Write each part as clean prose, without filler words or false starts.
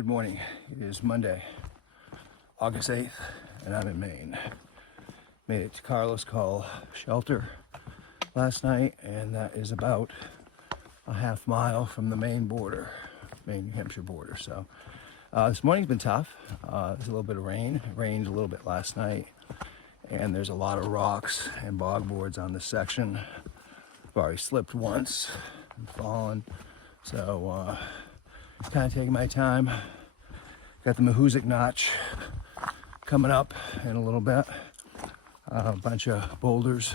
Good morning. It is Monday, August 8th, and I'm in Maine. Made it to Carlos Call Shelter last night, and that is about a half mile from the Maine border, Maine-New Hampshire border. So this morning's been tough. There's a little bit of rain. It rained a little bit last night, and there's a lot of rocks and bog boards on this section. I've already slipped once and fallen, so kind of taking my time. Got the Mahoosic Notch coming up in a little bit. A bunch of boulders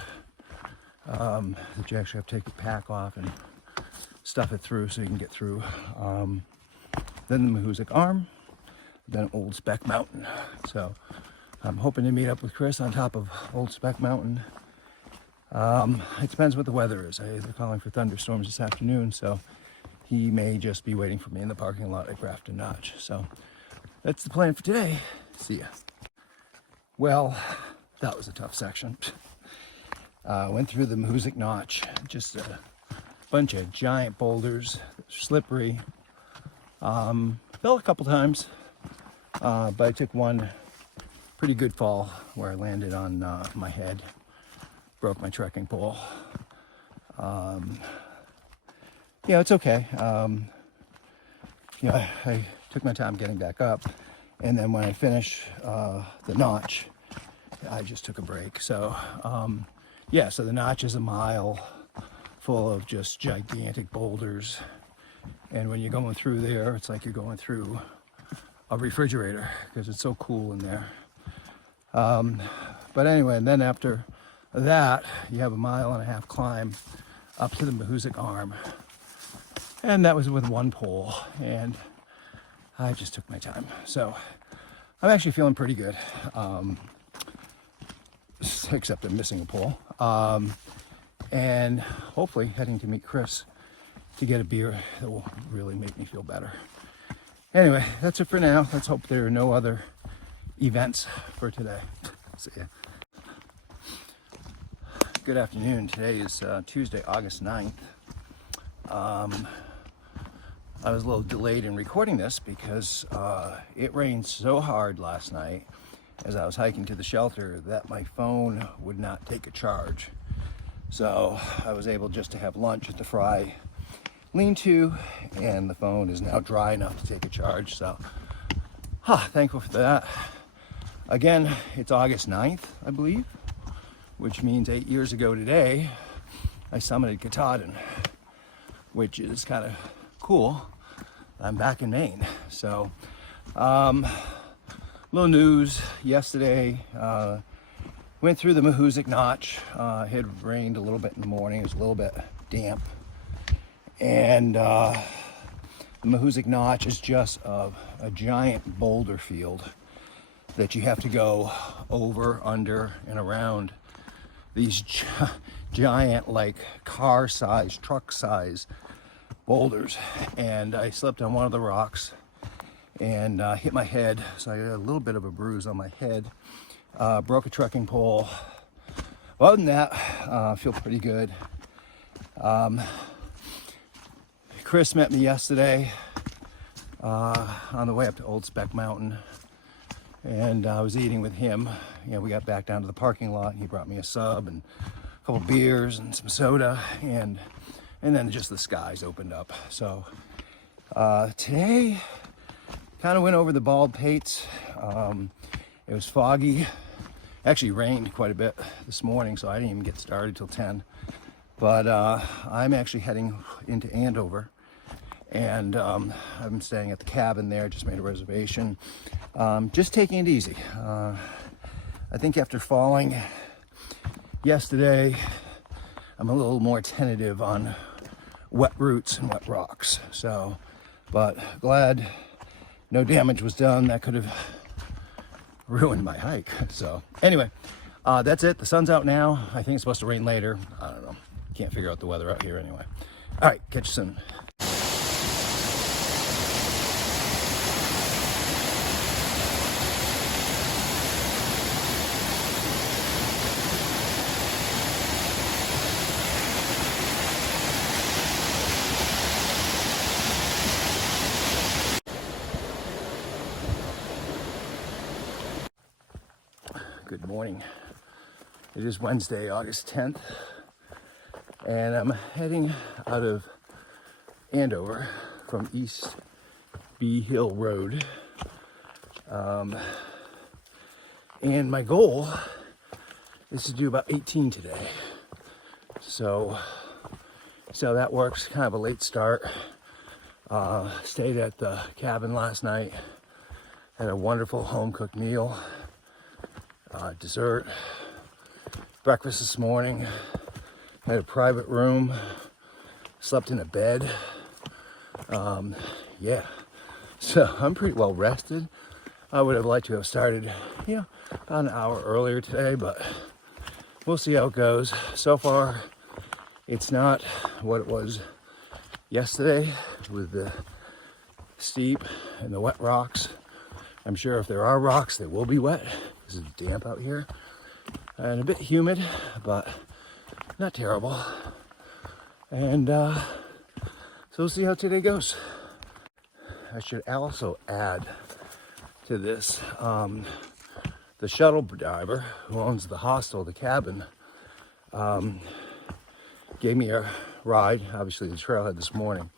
that you actually have to take the pack off and stuff it through so you can get through. Then the Mahoosic Arm, then Old Spec Mountain. So I'm hoping to meet up with Chris on top of Old Spec Mountain. It depends what the weather is. They're calling for thunderstorms this afternoon, so he may just be waiting for me in the parking lot at Grafton Notch. So that's the plan for today. See ya. Well, that was a tough section. Went through the Mahoosic Notch, just a bunch of giant boulders, slippery. Fell a couple times, but I took one pretty good fall where I landed on my head, broke my trekking pole. Yeah, it's okay. I took my time getting back up, and then when I finished the notch, I just took a break. So yeah, so the notch is a mile full of just gigantic boulders, and when you're going through there, it's like you're going through a refrigerator because it's so cool in there. But anyway, and then after that, you have a 1.5 mile climb up to the Mahoosic Arm. And that was with one pole, and I just took my time. So I'm actually feeling pretty good, except I'm missing a pole. And hopefully heading to meet Chris to get a beer that will really make me feel better. Anyway, that's it for now. Let's hope there are no other events for today. See ya. Good afternoon. Today is Tuesday, August 9th. I was a little delayed in recording this because it rained so hard last night as I was hiking to the shelter that my phone would not take a charge. So I was able just to have lunch at the Fry lean-to, and the phone is now dry enough to take a charge. So thankful for that. Again, it's August 9th, I believe, which means 8 years ago today, I summited Katahdin, which is kind of cool. I'm back in Maine. So, little news yesterday, went through the Mahoosic Notch. It had rained a little bit in the morning. It was a little bit damp. And the Mahoosic Notch is just a giant boulder field that you have to go over, under, and around these giant, like car-sized, truck-sized boulders. And I slipped on one of the rocks and hit my head, so I got a little bit of a bruise on my head. Broke a trekking pole. Other than that, I feel pretty good. Chris met me yesterday on the way up to Old Spec Mountain, and I was eating with him. We got back down to the parking lot, and he brought me a sub and a couple beers and some soda, and then just the skies opened up. So today kind of went over the Baldpates. It was foggy. Actually rained quite a bit this morning, so I didn't even get started till 10. But I'm actually heading into Andover, and I'm staying at the cabin there. Just made a reservation. Just taking it easy. I think after falling yesterday, I'm a little more tentative on wet roots and wet rocks. So, but glad no damage was done. That could have ruined my hike. So anyway, that's it. The sun's out now. I think it's supposed to rain later. I don't know. Can't figure out the weather out here anyway. All right, catch you soon. Good morning. It is Wednesday, August 10th, and I'm heading out of Andover from East Bee Hill Road. And my goal is to do about 18 today. So that works. Kind of a late start. Stayed at the cabin last night. Had a wonderful home-cooked meal. Dessert. Breakfast this morning. Had a private room. Slept in a bed. Yeah. So I'm pretty well rested. I would have liked to have started, about an hour earlier today, but we'll see how it goes. So far, it's not what it was yesterday with the steep and the wet rocks. I'm sure if there are rocks, they will be wet. This is damp out here and a bit humid, but not terrible. And so we'll see how today goes. I should also add to this, the shuttle driver who owns the hostel, the cabin, gave me a ride, obviously the trailhead this morning,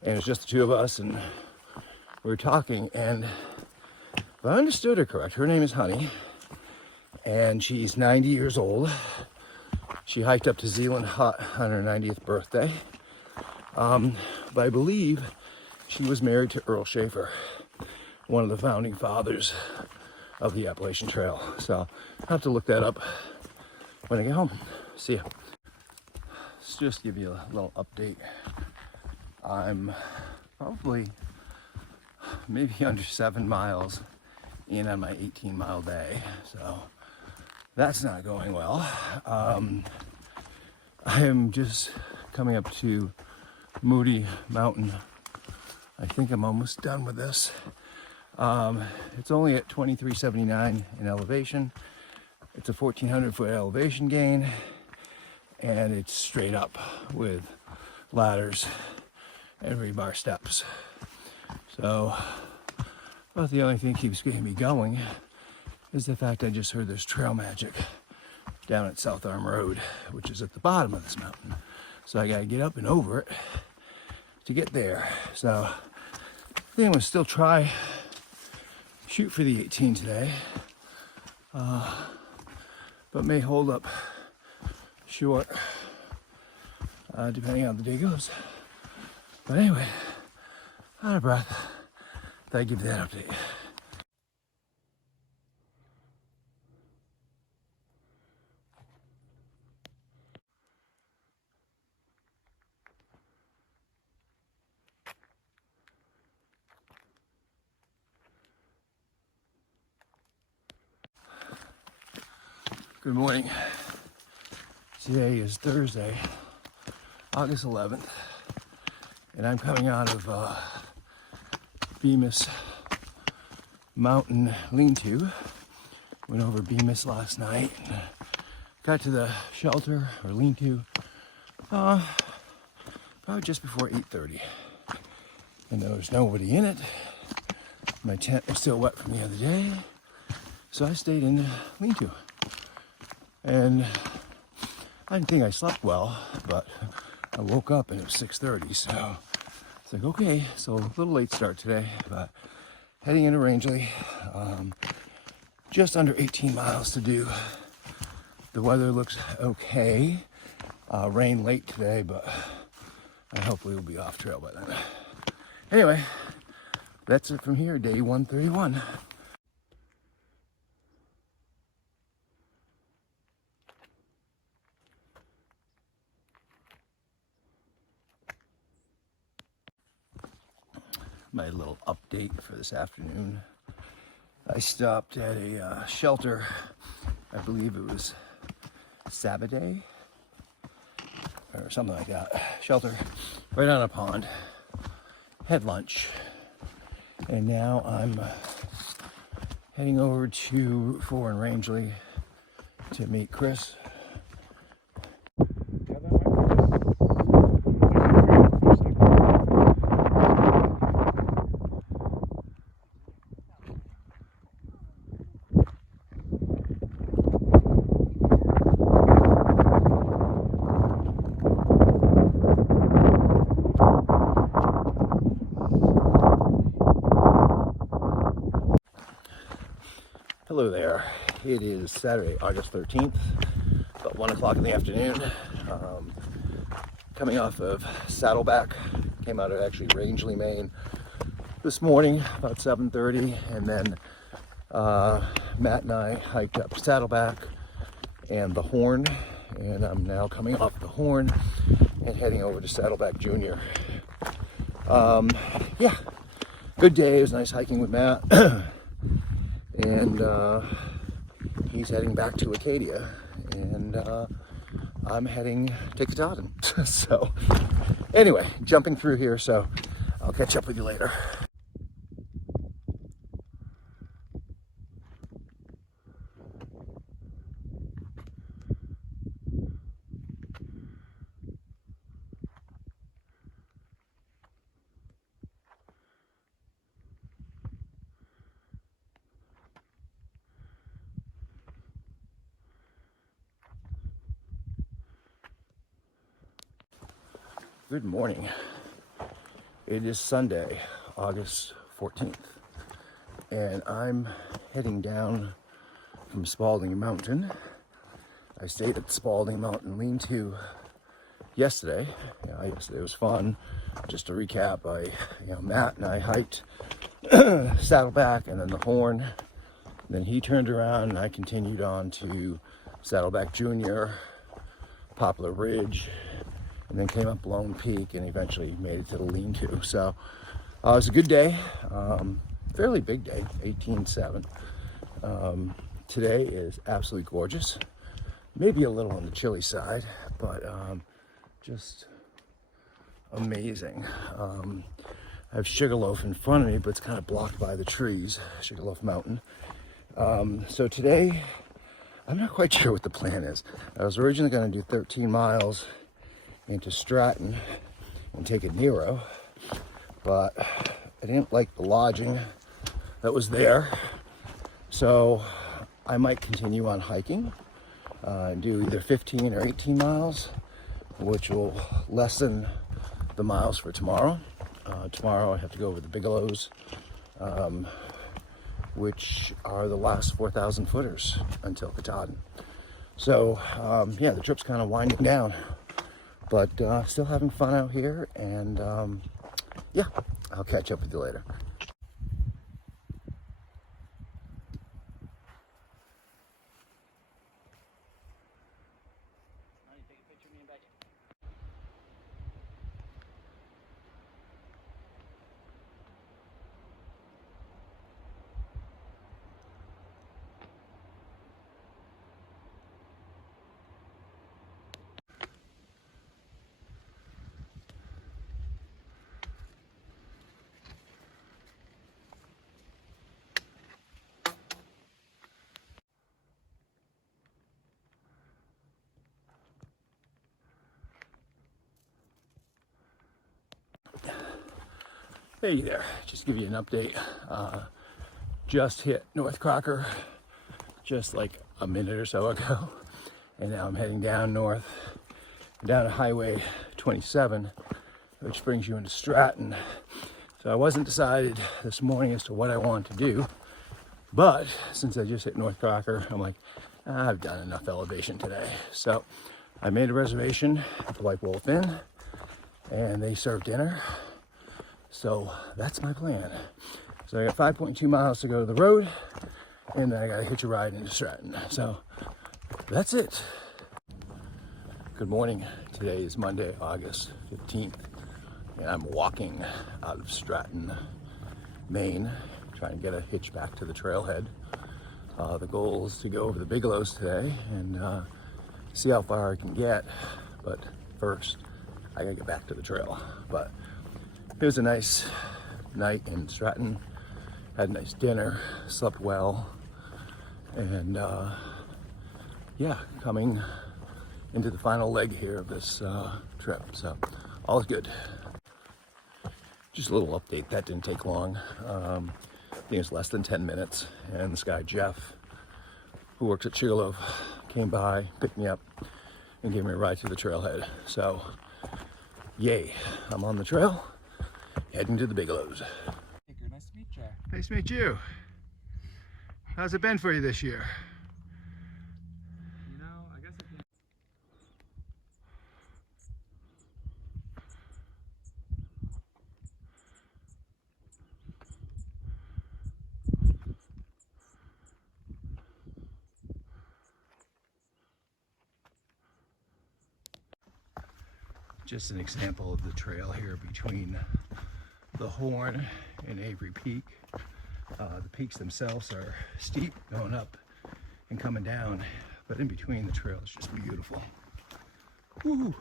and it's just the two of us, and we were talking, and if I understood her correct, her name is Honey, and she's 90 years old. She hiked up to Zealand Hut on her 90th birthday, but I believe she was married to Earl Schaefer, one of the founding fathers of the Appalachian Trail. So I'll have to look that up when I get home. See ya. Let's just give you a little update. I'm probably maybe under 7 miles in on my 18-mile day. So that's not going well. I am just coming up to Moody Mountain. I think I'm almost done with this. It's only at 2379 in elevation. It's a 1,400 foot elevation gain, and it's straight up with ladders and rebar steps. So about the only thing that keeps getting me going is the fact I just heard there's trail magic down at South Arm Road, which is at the bottom of this mountain. So I gotta get up and over it to get there. So I think I'm gonna still try shoot for the 18 today, but may hold up short depending on how the day goes. But anyway, out of breath. Thought I'd give you that update. Good morning. Today is Thursday, August 11th, and I'm coming out of Bemis Mountain Lean-To. Went over Bemis last night. Got to the shelter or lean-to probably just before 8:30, and there was nobody in it. My tent was still wet from the other day, so I stayed in the lean-to. And I didn't think I slept well, but I woke up and it was 6:30, so it's like, okay, so a little late start today, but heading into Rangeley, just under 18 miles to do. The weather looks okay. Rain late today, but I hopefully will be off trail by then. Anyway, that's it from here, day 131. My little update for this afternoon. I stopped at a shelter, I believe it was Saturday or something like that. Shelter right on a pond. Had lunch, and now I'm heading over to Route 4 in Rangeley to meet Chris. Hello there. It is Saturday, August 13th, about 1 o'clock in the afternoon. Coming off of Saddleback, came out of actually Rangeley, Maine this morning about 7:30, and then Matt and I hiked up Saddleback and the Horn, and I'm now coming off the Horn and heading over to Saddleback Junior. Yeah, good day. It was nice hiking with Matt. And he's heading back to Acadia, and I'm heading to Katahdin. So anyway, jumping through here, so I'll catch up with you later. Good morning. It is Sunday, August 14th, and I'm heading down from Spalding Mountain. I stayed at Spalding Mountain Lean-To yesterday. Yesterday was fun. Just to recap, Matt and I hiked Saddleback and then the Horn. And then he turned around and I continued on to Saddleback Junior, Poplar Ridge, and then came up Lone Peak and eventually made it to the Lean-To. So it was a good day, fairly big day, 18.7. Today is absolutely gorgeous, maybe a little on the chilly side, but just amazing. I have Sugarloaf in front of me, but it's kind of blocked by the trees, Sugarloaf Mountain. So today, I'm not quite sure what the plan is. I was originally going to do 13 miles into Stratton and take a Nero, but I didn't like the lodging that was there, so I might continue on hiking and do either 15 or 18 miles, which will lessen the miles for tomorrow. Tomorrow I have to go over the Bigelows, which are the last 4,000 footers until Katahdin. So yeah, the trip's kind of winding down, but still having fun out here, and yeah, I'll catch up with you later. Hey there, just give you an update. Just hit North Crocker just like a minute or so ago, and now I'm heading down north, down to Highway 27, which brings you into Stratton. So I wasn't decided this morning as to what I want to do, but since I just hit North Crocker, I'm like, I've done enough elevation today. So I made a reservation at the White Wolf Inn, and they serve dinner. So that's my plan. So I got 5.2 miles to go to the road, and then I gotta hitch a ride into Stratton. So that's it. Good morning. Today is Monday, August 15th, and I'm walking out of Stratton, Maine, trying to get a hitch back to the trailhead. The goal is to go over the Bigelows today and see how far I can get, but first I gotta get back to the trail. But it was a nice night in Stratton, had a nice dinner, slept well, and yeah, coming into the final leg here of this trip, so all is good. Just a little update, that didn't take long. I think it's less than 10 minutes, and this guy Jeff, who works at Sugarloaf, came by, picked me up, and gave me a ride to the trailhead. So yay, I'm on the trail, heading to the Bigelows. Nice to meet you. Nice to meet you. How's it been for you this year? You know, I guess I can't. Just an example of the trail here between the Horn and Avery Peak. The peaks themselves are steep, going up and coming down, but in between the trail is just beautiful. Woo!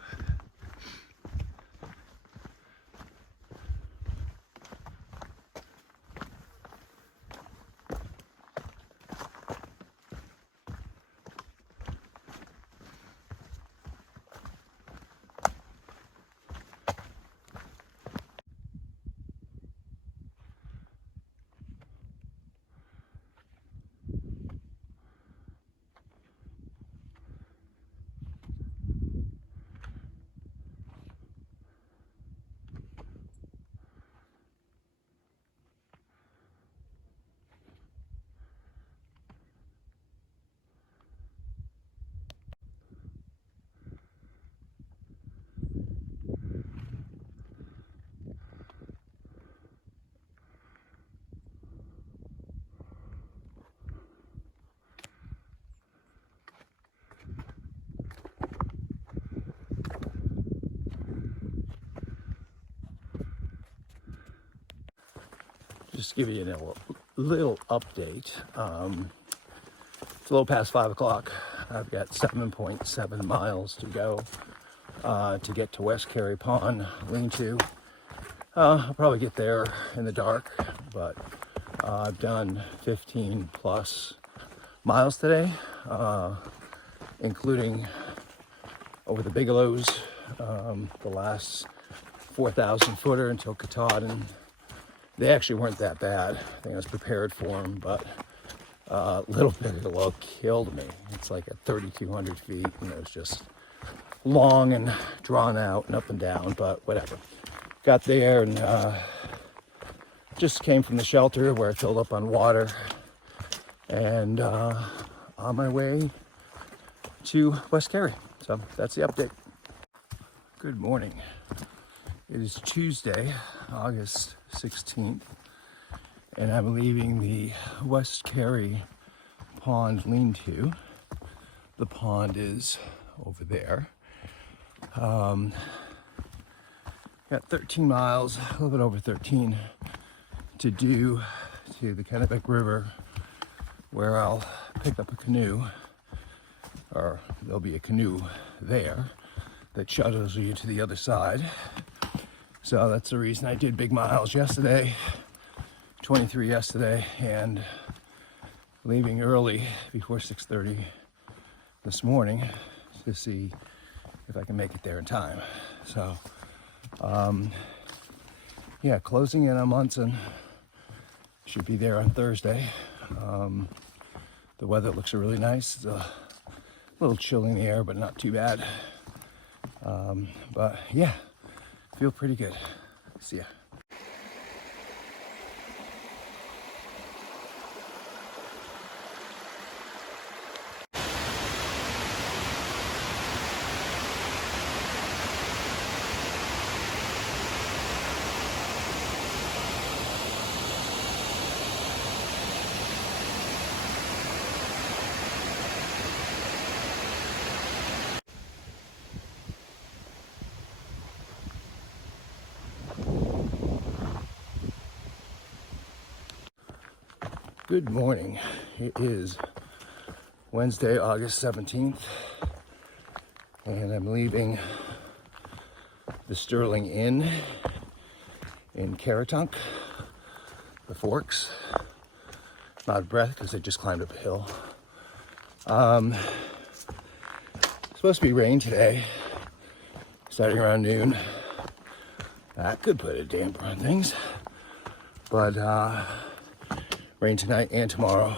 Just to give you a little update. It's a little past 5 o'clock. I've got 7.7 miles to go to get to West Carey Pond Lean-To. I'll probably get there in the dark, but I've done 15 plus miles today, including over the Bigelows, the last 4,000 footer until Katahdin. They actually weren't that bad. I think I was prepared for them, but Little Bigelow killed me. It's like at 3,200 feet, and it was just long and drawn out and up and down, but whatever. Got there and just came from the shelter where I filled up on water, and on my way to West Carey. So that's the update. Good morning. It is Tuesday, August 16th, and I'm leaving the West Carey Pond Lean-To. The pond is over there. Got 13 miles, a little bit over 13, to do to the Kennebec River, where I'll pick up a canoe, or there'll be a canoe there that shuttles you to the other side. So that's the reason I did big miles yesterday, 23 yesterday, and leaving early before 6:30 this morning to see if I can make it there in time. So, yeah, closing in on Munson. Should be there on Thursday. The weather looks really nice. It's a little chill in the air, but not too bad. But yeah, feel pretty good. See ya. Good morning. It is Wednesday, August 17th, and I'm leaving the Sterling Inn in Caratunk, the Forks. I'm out of breath because I just climbed up a hill. Supposed to be rain today, starting around noon. That could put a damper on things, but rain tonight and tomorrow,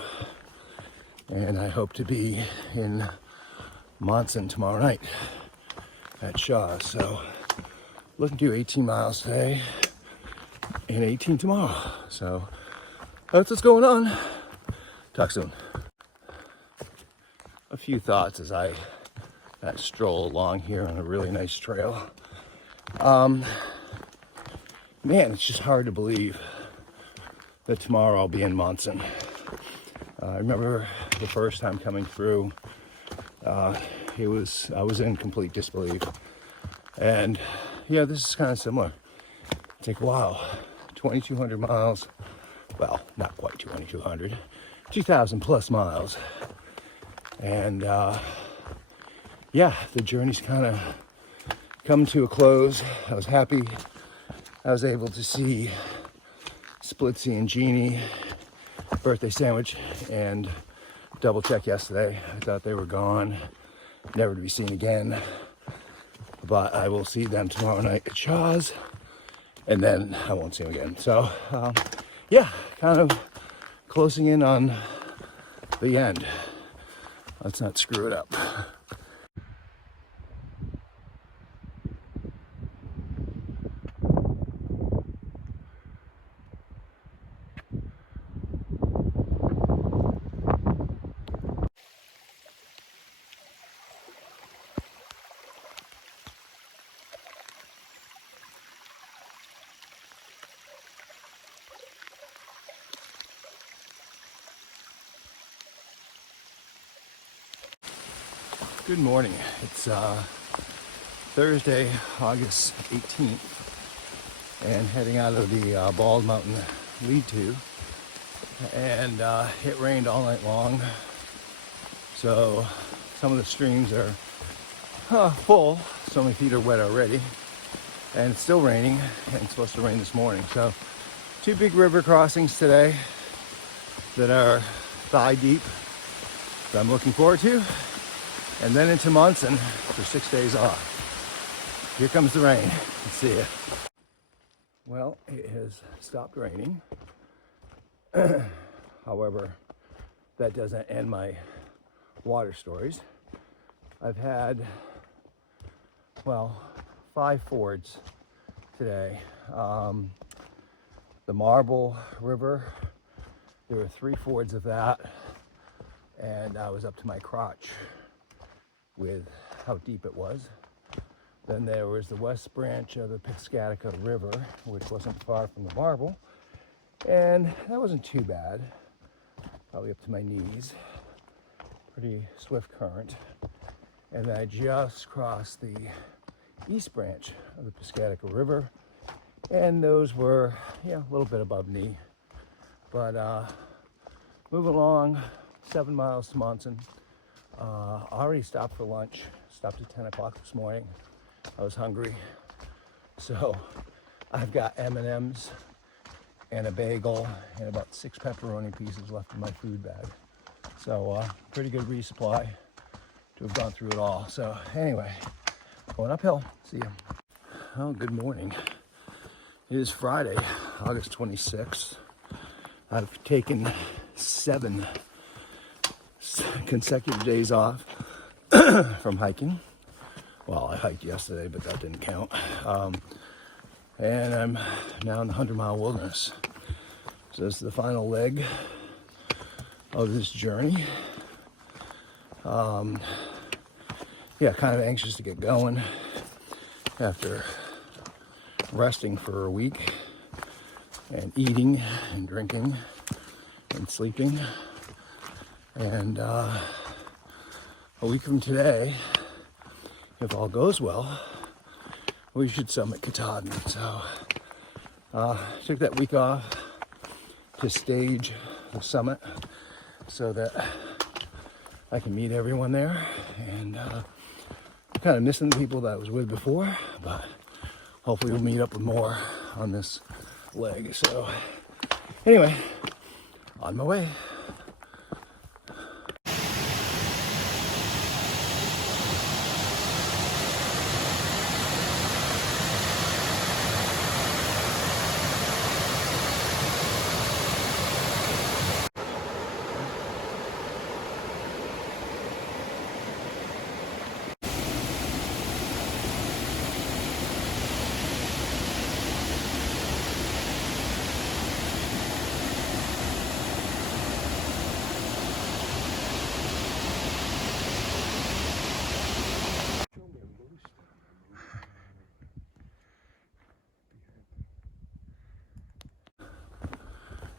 and I hope to be in Monson tomorrow night at Shaw's. So looking to do 18 miles today and 18 tomorrow. So that's what's going on. Talk soon. A few thoughts as I stroll along here on a really nice trail. Man, it's just hard to believe that tomorrow I'll be in Monson. I remember the first time coming through, I was in complete disbelief. And yeah, this is kind of similar. It's like, wow, 2,200 miles. Well, not quite 2,200, 2,000 plus miles. And yeah, the journey's kind of come to a close. I was happy I was able to see Splitsy and Jeannie, birthday sandwich, and double check yesterday. I thought they were gone, never to be seen again. But I will see them tomorrow night at Shaw's, and then I won't see them again. So yeah, kind of closing in on the end. Let's not screw it up. Good morning. It's Thursday, August 18th, and heading out of the Bald Mountain lead-to. And it rained all night long, so some of the streams are full. So many feet are wet already, and it's still raining, and it's supposed to rain this morning. So 2 big river crossings today that are thigh deep that I'm looking forward to. And then into Monson for 6 days off. Here comes the rain. Let's see it. Well, it has stopped raining. However, that doesn't end my water stories. I've had, well, 5 fords today. The Marble River, there were 3 fords of that, and I was up to my crotch with how deep it was. Then there was the west branch of the Piscataqua River, which wasn't far from the Marble, and that wasn't too bad, probably up to my knees. Pretty swift current. And then I just crossed the east branch of the Piscataqua River, and those were, yeah, a little bit above knee. But moving along, 7 miles to Monson. Already stopped for lunch. Stopped at 10 o'clock this morning. I was hungry, so I've got M&Ms and a bagel and about 6 pepperoni pieces left in my food bag. So pretty good resupply to have gone through it all. So anyway, going uphill. See ya. Oh, good morning. It is Friday, August 26th. I've taken 7 consecutive days off from hiking. Well, I hiked yesterday, but that didn't count. And I'm now in the 100-mile wilderness. So this is the final leg of this journey. Yeah, kind of anxious to get going after resting for a week and eating and drinking and sleeping. And a week from today, if all goes well, we should summit Katahdin. So took that week off to stage the summit so that I can meet everyone there. And I'm kind of missing the people that I was with before, but hopefully we'll meet up with more on this leg. So anyway, on my way.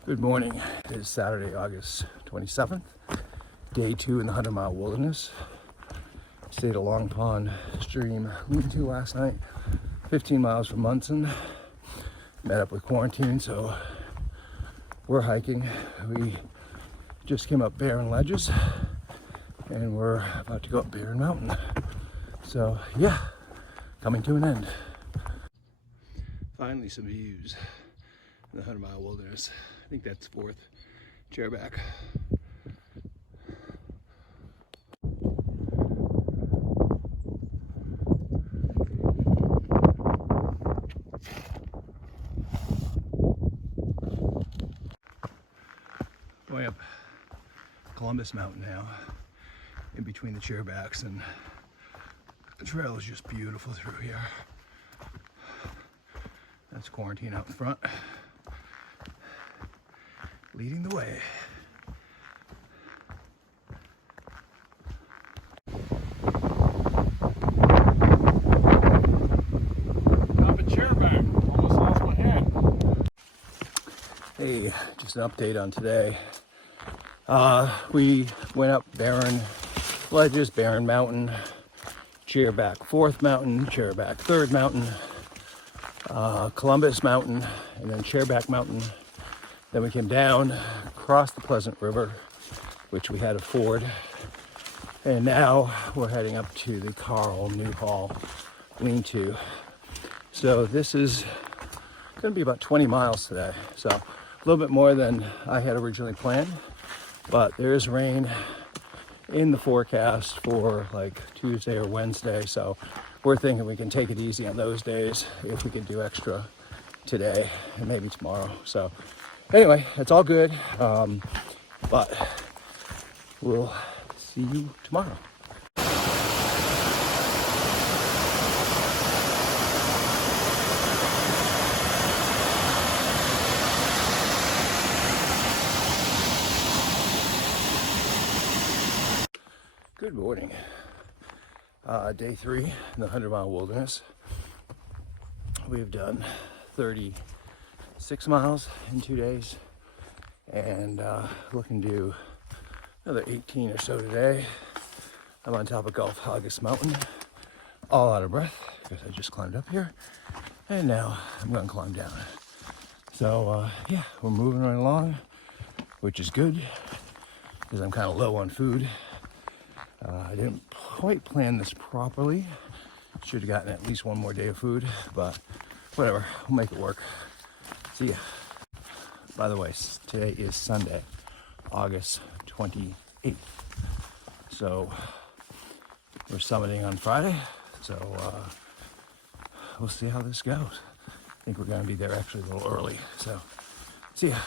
Good morning. It is Saturday, August 27th, day 2 in the 100-mile wilderness. Stayed at Long Pond Stream lean-to last night, 15 miles from Munson. Met up with quarantine, so we're hiking. We just came up Barren Ledges, and we're about to go up Barren Mountain. So yeah, coming to an end. Finally some views in the 100-mile wilderness. I think that's 4th Chairback. Going up Columbus Mountain now, in between the Chairbacks, and the trail is just beautiful through here. That's quarantine out in front, leading the way. Up a chairback. Almost lost my head. Hey, just an update on today. We went up Barren Ledges, Barren Mountain, Chairback 4th Mountain, Chairback 3rd Mountain, Columbus Mountain, and then Chairback Mountain. Then we came down, crossed the Pleasant River, which we had to ford, and now we're heading up to the Carl Newhall lean-to. So this is going to be about 20 miles today, so a little bit more than I had originally planned, but there is rain in the forecast for like Tuesday or Wednesday, so we're thinking we can take it easy on those days if we can do extra today and maybe tomorrow. So anyway, it's all good, but we'll see you tomorrow. Good morning. Day 3 in the 100-mile wilderness. We've done 36 miles in 2 days, and looking to do another 18 or so today. I'm on top of Galapagos Mountain, all out of breath because I just climbed up here, and now I'm going to climb down. So yeah, we're moving right along, which is good because I'm kind of low on food. I didn't quite plan this properly. Should have gotten at least one more day of food, but whatever, we'll make it work. See ya. By the way, today is Sunday, August 28th. So we're summiting on Friday, so we'll see how this goes. I think we're gonna be there actually a little early, so see ya.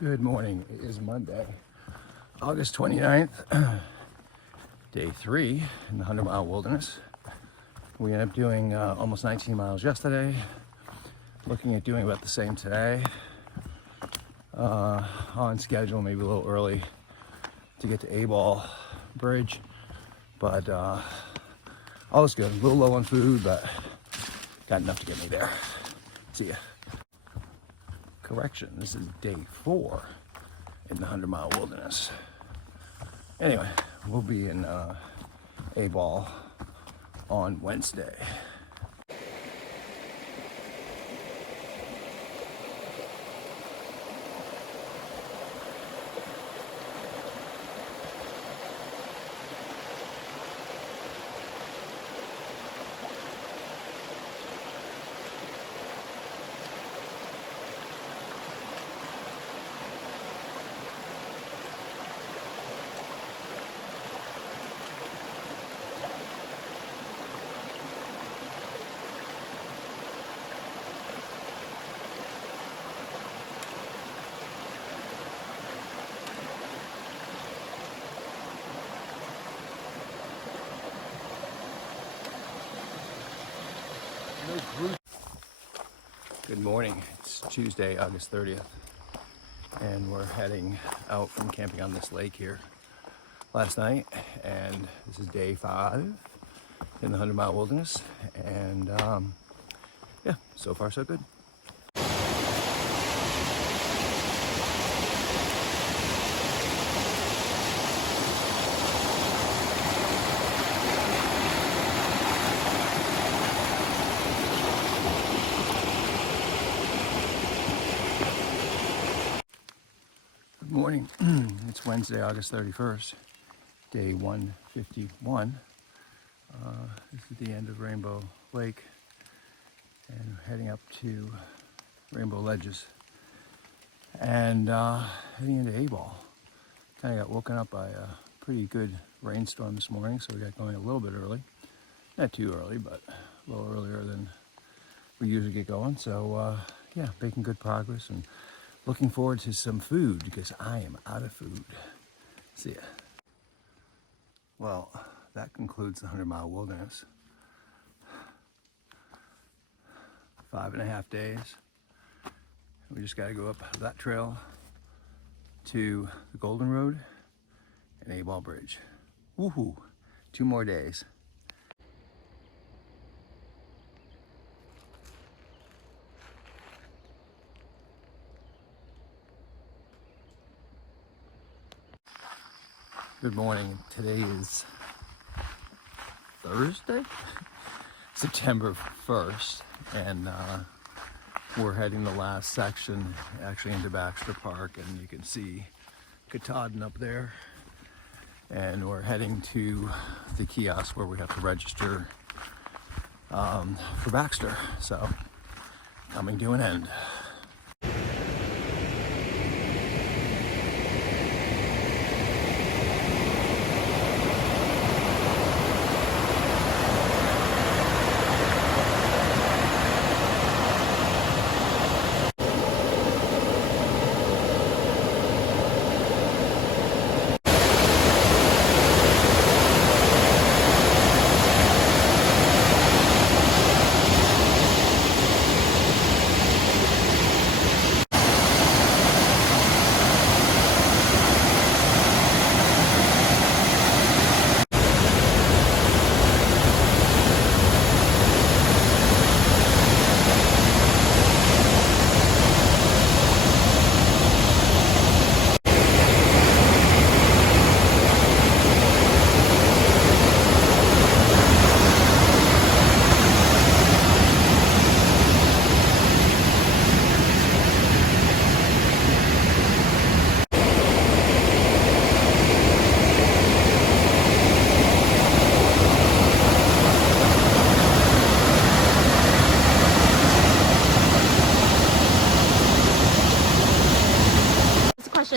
Good morning. It is Monday, August 29th, day 3 in the 100-mile wilderness. We ended up doing almost 19 miles yesterday. Looking at doing about the same today. On schedule, maybe a little early to get to A-Ball Bridge, but all is good. A little low on food, but got enough to get me there. See ya. Correction, this is day 4 in the 100-mile wilderness. Anyway, we'll be in A-Ball on Wednesday. Good morning. It's Tuesday, August 30th, and we're heading out from camping on this lake here last night, and this is day 5 in the 100 Mile Wilderness, and yeah, so far so good. Good morning. It's Wednesday, August 31st, day 151. This is the end of Rainbow Lake, and we're heading up to Rainbow Ledges and heading into A-Ball. Kind of got woken up by a pretty good rainstorm this morning, so we got going a little bit early. Not too early, but a little earlier than we usually get going. So yeah, making good progress and looking forward to some food because I am out of food. See ya. Well, that concludes the 100 Mile Wilderness. 5.5 days. We just got to go up that trail to the Golden Road and A-Ball Bridge. Woohoo! 2 more days. Good morning. Today is Thursday, September 1st, and we're heading the last section actually into Baxter Park, and you can see Katahdin up there, and we're heading to the kiosk where we have to register for Baxter, so coming to an end.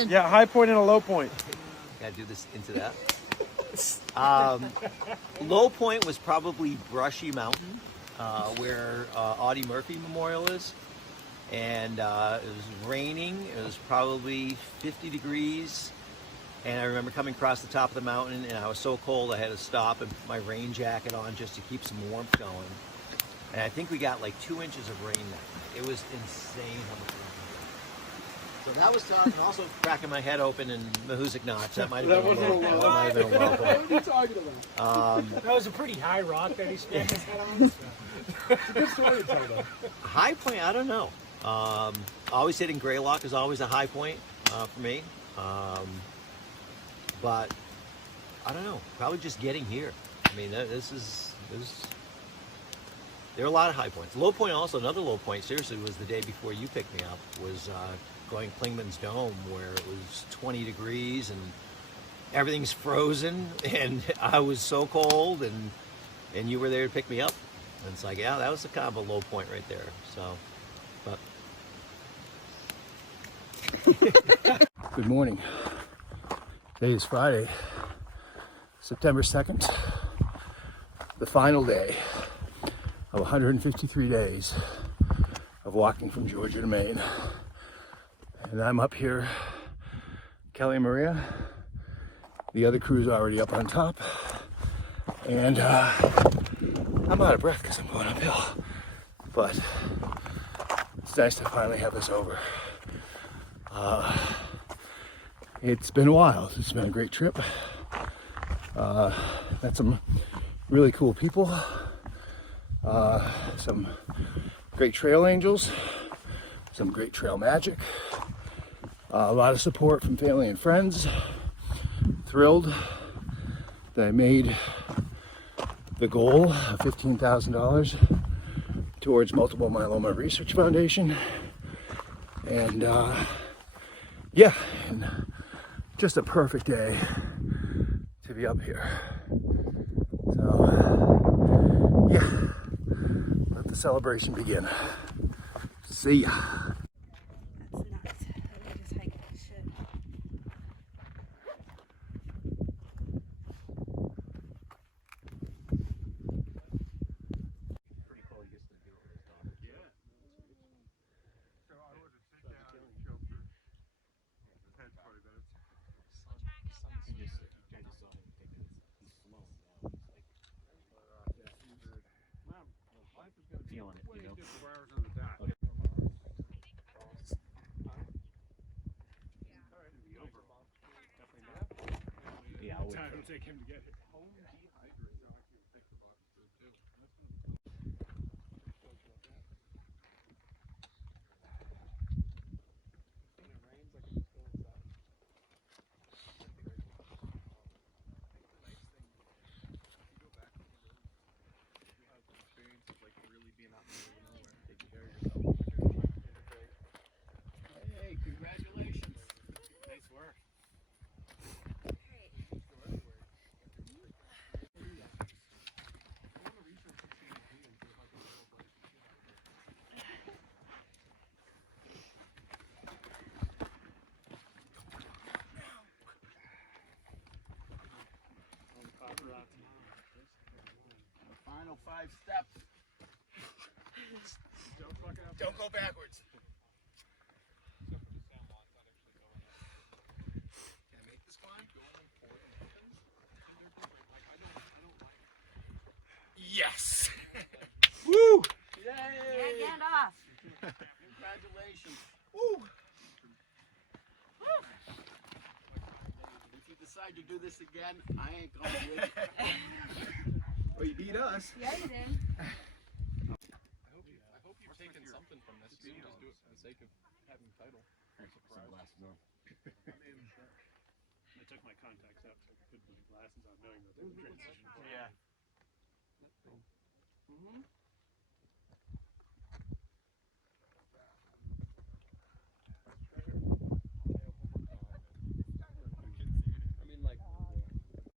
Yeah, high point and a low point. Gotta do this into that. Low point was probably Brushy Mountain, where Audie Murphy Memorial is. And it was raining. It was probably 50 degrees. And I remember coming across the top of the mountain, and I was so cold I had to stop and put my rain jacket on just to keep some warmth going. And I think we got like 2 inches of rain that night. It was insane how much rain. So that was tough, and also cracking my head open in Mahoosic Notch. That might have been a low point. What are you talking about? That was a pretty high rock that he scraped his head on. It's a good story to tell, though. High point, I don't know. Always hitting Greylock is always a high point for me. But I don't know. Probably just getting here. I mean, there are a lot of high points. Low point also, another low point, seriously, was the day before you picked me up, was going Klingman's Dome, where it was 20 degrees and everything's frozen, and I was so cold, and you were there to pick me up. And it's like, yeah, that was a kind of a low point right there. So, but. Good morning. Today is Friday, September 2nd, the final day of 153 days of walking from Georgia to Maine. And I'm up here, Kelly and Maria. The other crew's already up on top. And I'm out of breath because I'm going uphill. but it's nice to finally have this over. It's been a while. It's been a great trip. Met some really cool people, some great trail angels, some great trail magic, a lot of support from family and friends. Thrilled that I made the goal of $15,000 towards Multiple Myeloma Research Foundation. And yeah, and just a perfect day to be up here. So yeah, let the celebration begin. See ya. That's nuts. Look at this hike. Shit. Feeling it, you know. 4 hours on the dot. Yeah, Time it'll take him to get home dehydrated. Hey, congratulations. Nice work. Final 5 steps. Don't fuck it up. Don't go backwards. Can I make this climb? Yes. Woo! Yeah, Yay! get off. Congratulations. Woo. If you decide to do this again, I ain't coming with you. Well, you beat us. Yeah, you did. I hope you've taken something from this. You just do it for the sake of having the title. I took my contacts out so I could put my glasses on knowing that they were transition. Yeah. Mm-hmm.